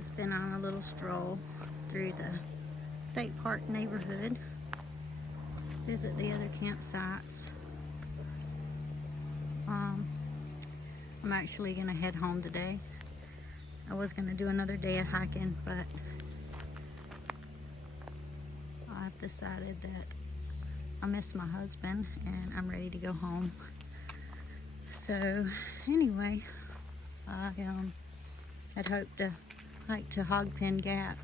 just been on a little stroll through the state park neighborhood, visit the other campsites. I'm actually gonna head home today. I was gonna do another day of hiking, but I've decided that I miss my husband and I'm ready to go home. So anyway, I had hoped to hike to Hogpen Gap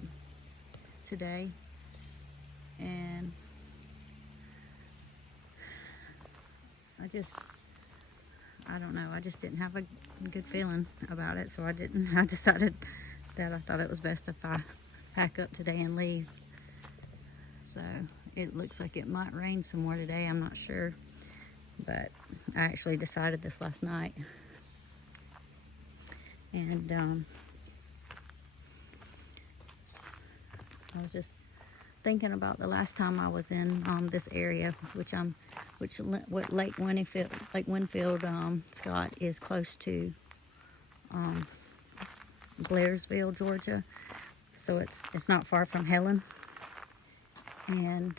today, and I don't know, I just didn't have a good feeling about it, so I decided that I thought it was best if I pack up today and leave. So it looks like it might rain some more today, I'm not sure, but I actually decided this last night. And I was just thinking about the last time I was in this area, what Lake Winfield, Scott, is close to Blairsville, Georgia. So it's not far from Helen, and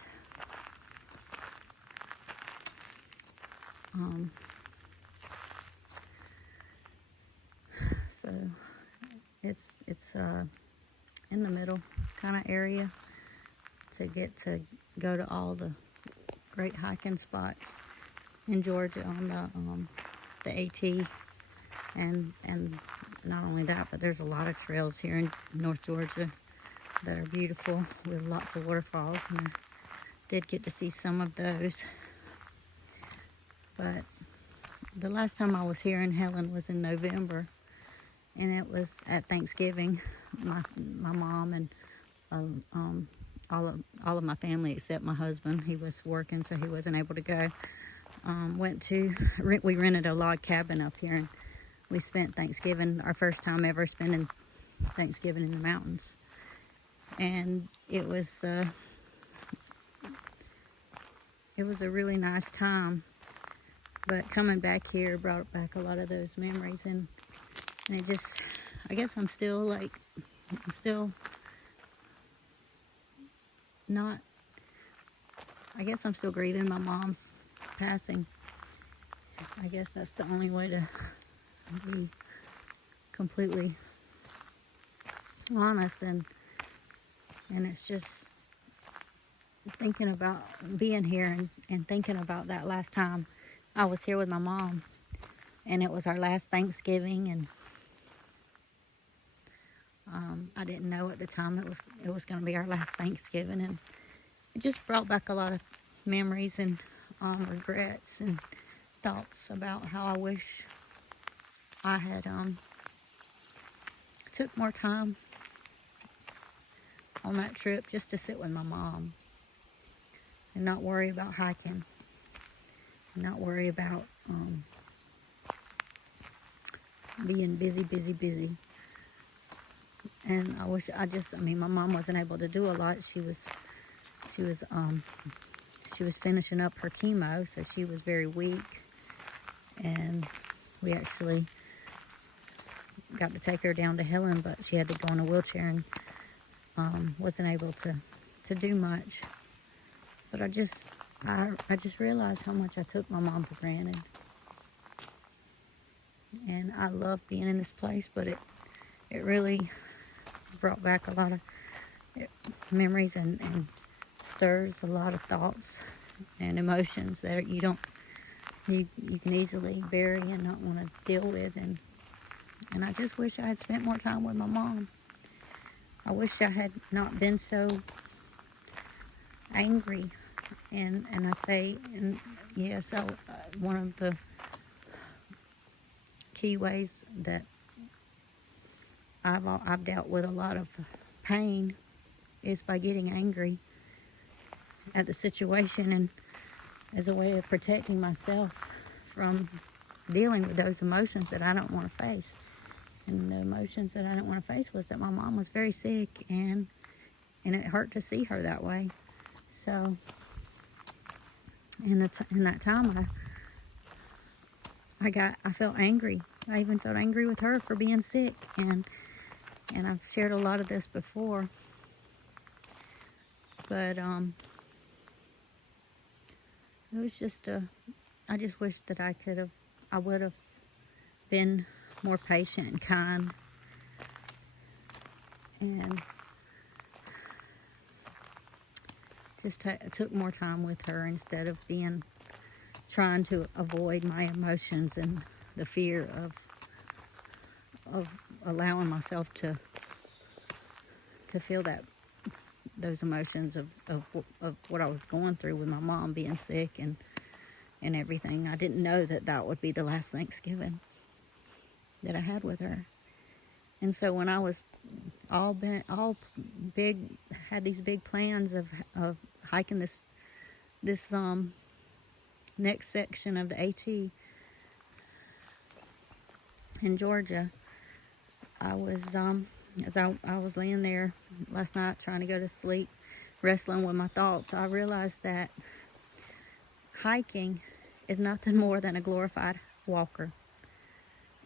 so it's in the middle kind of area to go to all the great hiking spots in Georgia on the AT, and not only that, but there's a lot of trails here in North Georgia that are beautiful with lots of waterfalls, and I did get to see some of those. But the last time I was here in Helen was in November, and it was at Thanksgiving. My mom and all of my family except my husband, he was working, so he wasn't able to go. We rented a log cabin up here, and we spent Thanksgiving, our first time ever spending Thanksgiving in the mountains. And it was a really nice time. But coming back here brought back a lot of those memories, and it just, I guess I'm still grieving my mom's passing. I guess that's the only way to be completely honest, and it's just thinking about being here and thinking about that last time I was here with my mom, and it was our last Thanksgiving, and I didn't know at the time it was going to be our last Thanksgiving, and it just brought back a lot of memories and regrets and thoughts about how I wish I had took more time on that trip just to sit with my mom and not worry about hiking, and not worry about being busy. And my mom wasn't able to do a lot. She was finishing up her chemo, so she was very weak, and we actually got to take her down to Helen, but she had to go in a wheelchair and wasn't able to do much. But I just realized how much I took my mom for granted, and I love being in this place, but it really brought back a lot of memories and stirs a lot of thoughts and emotions that you can easily bury and not want to deal with, and I just wish I had spent more time with my mom. I wish I had not been so angry, and one of the key ways that I've dealt with a lot of pain is by getting angry at the situation, and as a way of protecting myself from dealing with those emotions that I don't want to face. And the emotions that I didn't want to face was that my mom was very sick, and it hurt to see her that way. So in that time, I felt angry. I even felt angry with her for being sick, and And I've shared a lot of this before, but it was just I just wish that I would have been more patient and kind, and just took more time with her instead of trying to avoid my emotions and the fear of allowing myself to feel those emotions of what I was going through with my mom being sick and everything. I didn't know that would be the last Thanksgiving that I had with her. And so when I was had these big plans of hiking this next section of the AT in Georgia, I was as I was laying there last night trying to go to sleep, wrestling with my thoughts, I realized that hiking is nothing more than a glorified walker.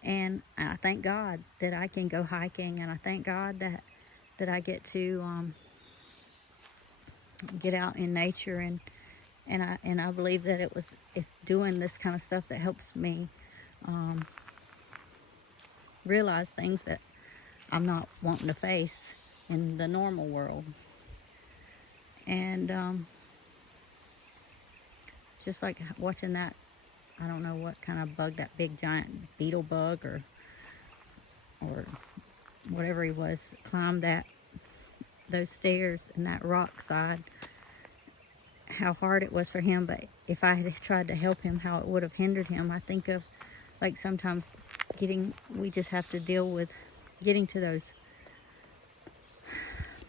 And I thank God that I can go hiking, and I thank God that I get to get out in nature, and I believe that it's doing this kind of stuff that helps me realize things that I'm not wanting to face in the normal world. And just like watching that, I don't know what kind of bug, that big giant beetle bug or whatever he was, climb those stairs and that rock side, how hard it was for him. But if I had tried to help him, how it would have hindered him. I think of, like, sometimes we just have to deal with getting to those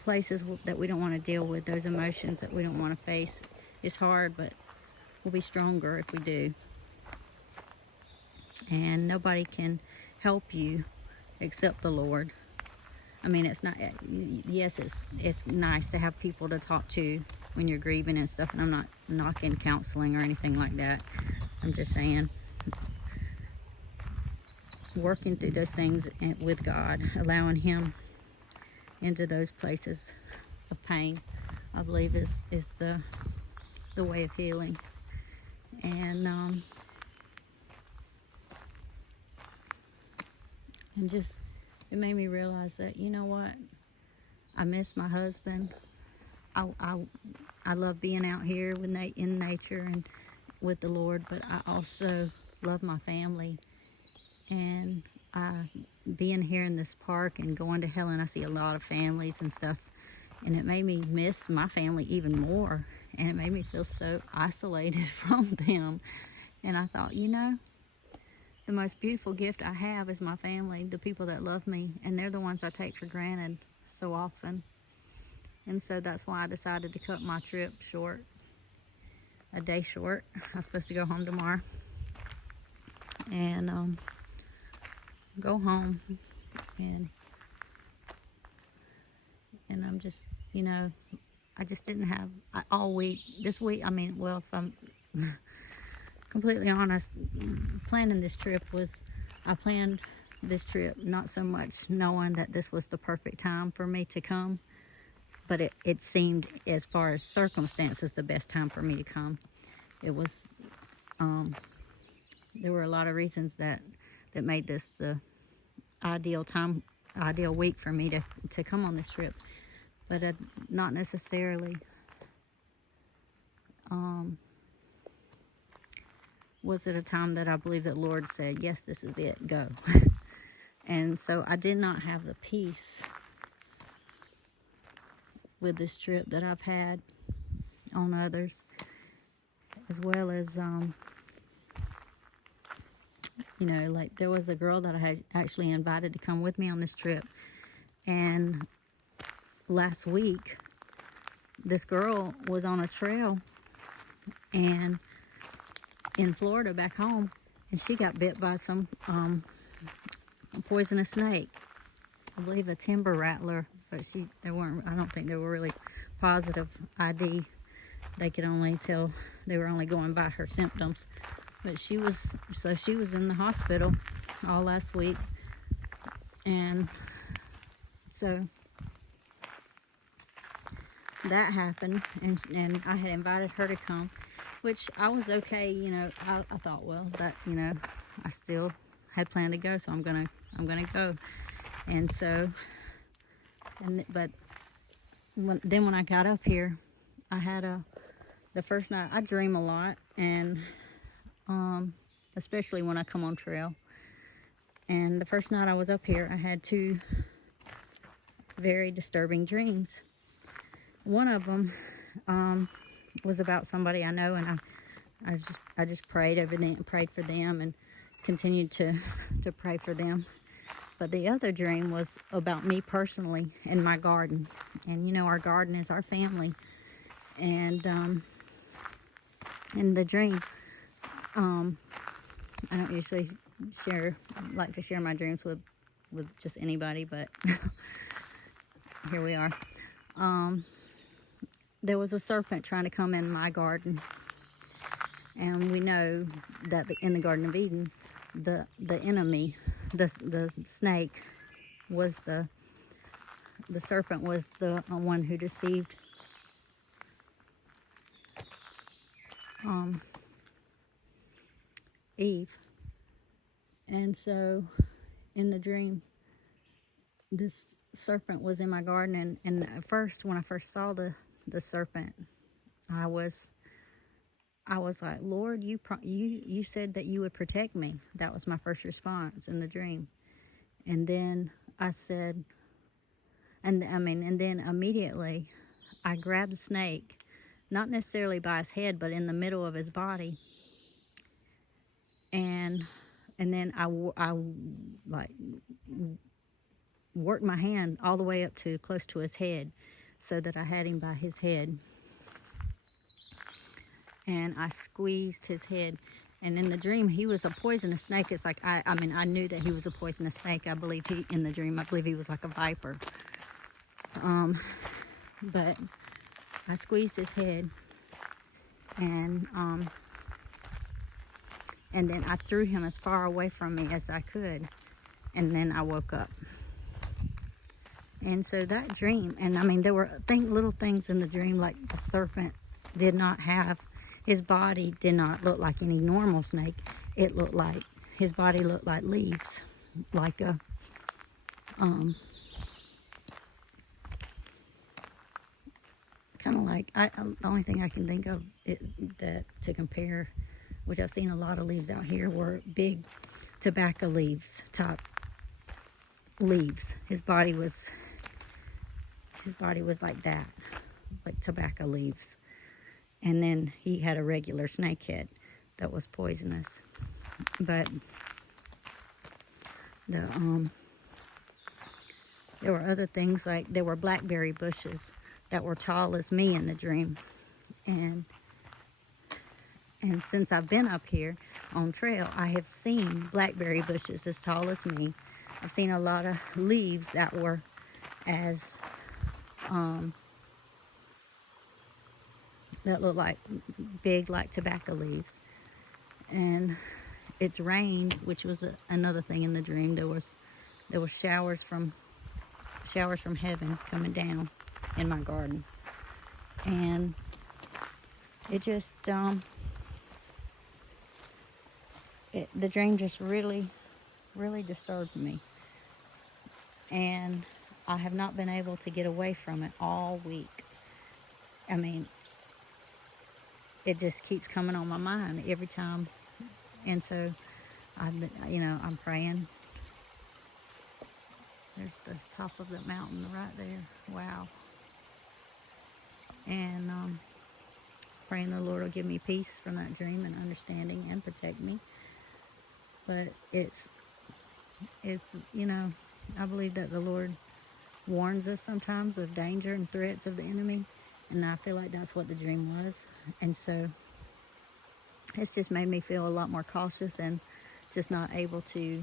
places that we don't want to deal with, those emotions that we don't want to face. It's hard, but we'll be stronger if we do. And nobody can help you except the Lord. I mean, it's not, yes, it's nice to have people to talk to when you're grieving and stuff, and I'm not knocking counseling or anything like that. I'm just saying, working through those things with God, allowing Him into those places of pain, I believe is the way of healing. And just, it made me realize that, you know what, I miss my husband. I love being out here in nature and with the Lord, but I also love my family. And being here in this park and going to Helen, I see a lot of families and stuff, and it made me miss my family even more, and it made me feel so isolated from them. And I thought, you know, the most beautiful gift I have is my family, the people that love me, and they're the ones I take for granted so often. And so that's why I decided to cut my trip short, a day short. I was supposed to go home tomorrow and go home, and I'm just, you know, I just didn't have all week, this week. I mean, well, if I'm completely honest, I planned this trip not so much knowing that this was the perfect time for me to come, but it seemed, as far as circumstances, the best time for me to come. It was, there were a lot of reasons that made this the ideal week for me to come on this trip, but not necessarily was it a time that I believe that Lord said, yes, this is it, go. And so I did not have the peace with this trip that I've had on others, as well as you know, like, there was a girl that I had actually invited to come with me on this trip, and last week this girl was on a trail and in Florida back home, and she got bit by some poisonous snake. I believe a timber rattler, but I don't think they were really positive ID. They could only tell, they were only going by her symptoms. But she was in the hospital all last week, and So that happened, and I had invited her to come, which I was okay, you know. I thought, well, that, you know, I still had planned to go, so I'm gonna go. And so, but when I got up here, I had the first night, I dream a lot, and especially when I come on trail. And the first night I was up here, I had two very disturbing dreams. One of them was about somebody I know, and I just prayed over them, prayed for them, and continued to pray for them. But the other dream was about me personally and my garden. And you know, our garden is our family. And in the dream, I don't usually like to share my dreams with just anybody, but here we are. There was a serpent trying to come in my garden, and we know that in the Garden of Eden, the enemy, the snake, was the serpent was the one who deceived Eve. And so in the dream, this serpent was in my garden, and at first, when I first saw the serpent, I was like, Lord, you said that you would protect me. That was my first response in the dream. And then I said, and then immediately I grabbed the snake, not necessarily by his head, but in the middle of his body. And then I like worked my hand all the way up to close to his head, so that I had him by his head. And I squeezed his head. And in the dream, he was a poisonous snake. It's like, I knew that he was a poisonous snake. I believe in the dream, I believe he was like a viper. But I squeezed his head, and then I threw him as far away from me as I could. And then I woke up. And so that dream, and there were little things in the dream, like the serpent did not have, his body did not look like any normal snake. It looked like, his body looked like leaves, like a, kind of like, the only thing I can think of that to compare, which I've seen a lot of leaves out here, were big tobacco leaves, top leaves. His body was like that, like tobacco leaves. And then he had a regular snake head that was poisonous. But there were other things, like there were blackberry bushes that were tall as me in the dream. And since I've been up here on trail, I have seen blackberry bushes as tall as me. I've seen a lot of leaves that were as that look like big, like tobacco leaves. And it's rained, which was another thing in the dream. There was showers from heaven coming down in my garden, and it just the dream just really disturbed me, and I have not been able to get away from it all week. It just keeps coming on my mind every time. And so I'm praying. There's the top of the mountain right there. Wow. And praying the Lord will give me peace from that dream and understanding and protect me. But it's I believe that the Lord warns us sometimes of danger and threats of the enemy. And I feel like that's what the dream was. And so it's just made me feel a lot more cautious and just not able to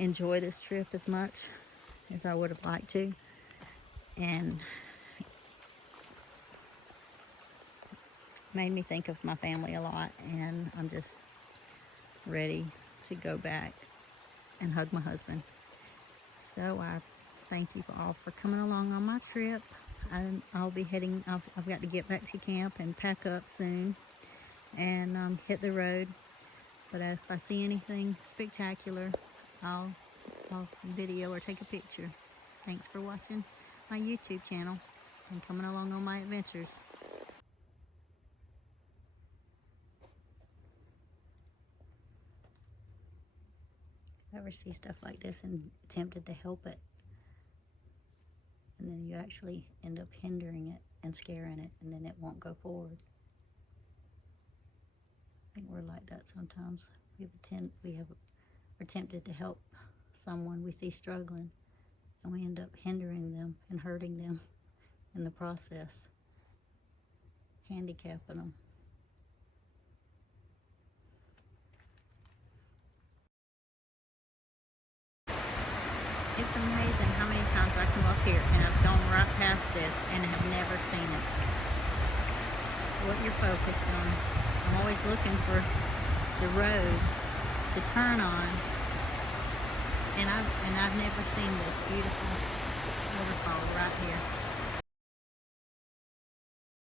enjoy this trip as much as I would have liked to. And made me think of my family a lot. And I'm just ready to go back and hug my husband. So I thank you all for coming along on my trip. I'll be heading, I've got to get back to camp and pack up soon and hit the road. But if I see anything spectacular, I'll video or take a picture. Thanks for watching my YouTube channel and coming along on my adventures. Ever see stuff like this and tempted to help it, and then you actually end up hindering it and scaring it, and then it won't go forward? I think we're like that sometimes. We're tempted to help someone we see struggling, and we end up hindering them and hurting them in the process, handicapping them. It's amazing how many times I come up here and I've gone right past this and have never seen it. What you're focused on. I'm always looking for the road to turn on, and I've never seen this beautiful waterfall right here.